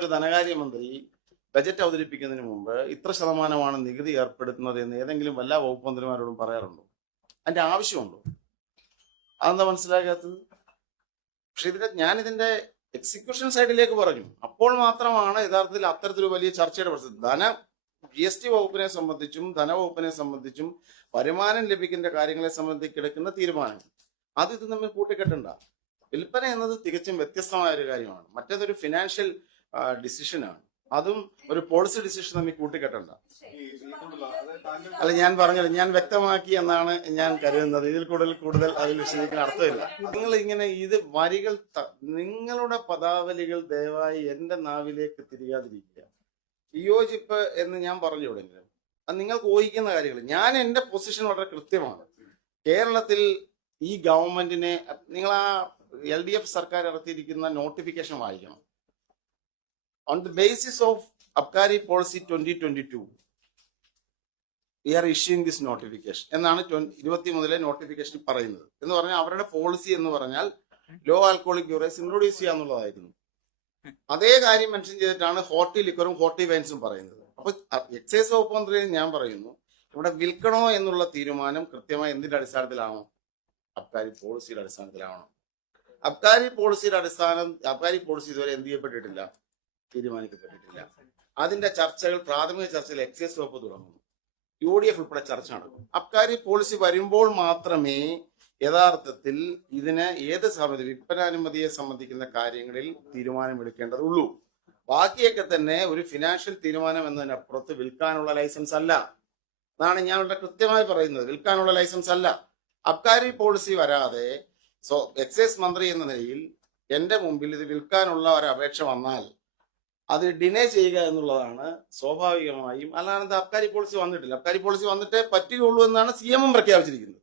ഒരു ധനകാര്യമന്ത്രി ബജറ്റ് അവതരിപ്പിക്കുന്നതിന് മുമ്പ് ഇത്ര ശതമാനമാണ് നികുതി ഏർപ്പെടുത്തുന്നത് എന്ന് ഏതെങ്കിലും വല്ല വകുപ്പ് മന്ത്രിമാരോടും പറയാറുണ്ടോ? അതിന്റെ ആവശ്യമുണ്ടോ? അതെന്താ മനസ്സിലാക്കാത്തത്? പക്ഷെ ഞാനിതിന്റെ എക്സിക്യൂഷൻ സൈഡിലേക്ക് പറഞ്ഞു. അപ്പോൾ മാത്രമാണ് യഥാർത്ഥത്തിൽ അത്തരത്തിലൊരു വലിയ ചർച്ചയുടെ പ്രശ്നം. GST വകുപ്പിനെ സംബന്ധിച്ചും ധനവകുപ്പിനെ സംബന്ധിച്ചും വരുമാനം ലഭിക്കുന്ന കാര്യങ്ങളെ സംബന്ധിച്ച് കിടക്കുന്ന തീരുമാനം ഇത് തമ്മിൽ കൂട്ടിക്കെട്ടണ്ട. വിൽപ്പന എന്നത് തികച്ചും വ്യത്യസ്തമായ ഒരു കാര്യമാണ്. മറ്റേതൊരു ഫിനാൻഷ്യൽ ഡിസിഷനാണ്. അതും ഒരു പോളിസി ഡിസിഷൻ തമ്മിൽ കൂട്ടിക്കെട്ടണ്ട. അല്ല, ഞാൻ പറഞ്ഞല്ലോ, ഞാൻ വ്യക്തമാക്കി എന്നാണ് ഞാൻ കരുതുന്നത്. ഇതിൽ കൂടുതൽ അതിൽ വിശദീകരിക്കാൻ അർത്ഥമില്ല. നിങ്ങൾ ഇങ്ങനെ വരികൾ നിങ്ങളുടെ പദാവലികൾ ദയവായി എന്റെ നാവിലേക്ക് തിരികാതിരിക്കുക. വിയോജിപ്പ് എന്ന് ഞാൻ പറഞ്ഞു എവിടെയെങ്കിലും അത് നിങ്ങൾക്ക് ഊഹിക്കുന്ന കാര്യങ്ങൾ. ഞാൻ എന്റെ പൊസിഷൻ വളരെ കൃത്യമാണ്. കേരളത്തിൽ ഈ ഗവൺമെന്റിനെ നിങ്ങൾ ആ LDF സർക്കാർ ഇറക്കിയിരിക്കുന്ന നോട്ടിഫിക്കേഷൻ വായിക്കണം. On the basis of abkari policy 2022 we are issuing this notification എന്നാണ് 20 മുതലേ നോട്ടിഫിക്കേഷൻ പറയുന്നത്. എന്ന് പറഞ്ഞാൽ അവരുടെ പോളിസി എന്ന് പറഞ്ഞാൽ ലോ ആൽക്കോളിക് ബ്യൂറേസ് ഇൻട്രൊഡ്യൂസ് ചെയ്യാന്നുള്ളതായിരുന്നു. അതേ കാര്യം മെൻഷൻ ചെയ്തിട്ടാണ് ഹോർട്ടി ലിക്കറും ഹോർട്ടി വൈൻസും പറയുന്നത്. അപ്പൊ എക്സൈസ് വകുപ്പ് മന്ത്രി ഞാൻ പറയുന്നു, ഇവിടെ വിൽക്കണോ എന്നുള്ള തീരുമാനം കൃത്യമായി എന്തിന്റെ അടിസ്ഥാനത്തിലാണോ? അബ്കാരി പോളിസിയുടെ അടിസ്ഥാനത്തിലാണോ? അബ്കാരി പോളിസി ഇതുവരെ എന്ത് ചെയ്യപ്പെട്ടിട്ടില്ല, തീരുമാനിക്കപ്പെട്ടിട്ടില്ല. അതിന്റെ ചർച്ചകൾ, പ്രാഥമിക ചർച്ചകൾ എക്സൈസ് വകുപ്പ് തുടങ്ങുന്നു. UDF ഉൾപ്പെടെ ചർച്ച നടക്കും. അബ്കാരി പോളിസി വരുമ്പോൾ മാത്രമേ യഥാർത്ഥത്തിൽ ഇതിന് ഏത് സമിതി വിൽപ്പനാനുമതിയെ സംബന്ധിക്കുന്ന കാര്യങ്ങളിൽ തീരുമാനമെടുക്കേണ്ടതുള്ളൂ. ബാക്കിയൊക്കെ തന്നെ ഒരു ഫിനാൻഷ്യൽ തീരുമാനം എന്നതിനപ്പുറത്ത് വിൽക്കാനുള്ള ലൈസൻസ് അല്ല. അതാണ് ഞാൻ ഇവിടെ കൃത്യമായി പറയുന്നത്. വിൽക്കാനുള്ള ലൈസൻസ് അല്ല. അബ്കാരി പോളിസി വരാതെ എക്സൈസ് മന്ത്രി എന്ന നിലയിൽ എന്റെ മുമ്പിൽ ഇത് വിൽക്കാനുള്ള ഒരു അപേക്ഷ വന്നാൽ അത് ഡിനേ ചെയ്യുക എന്നുള്ളതാണ് സ്വാഭാവികമായും. അല്ലാതെ അബ്കാരി പോളിസി വന്നിട്ടില്ല. അബ്കാരി പോളിസി വന്നിട്ടേ പറ്റുകയുള്ളൂ എന്നാണ് CM പ്രഖ്യാപിച്ചിരിക്കുന്നത്.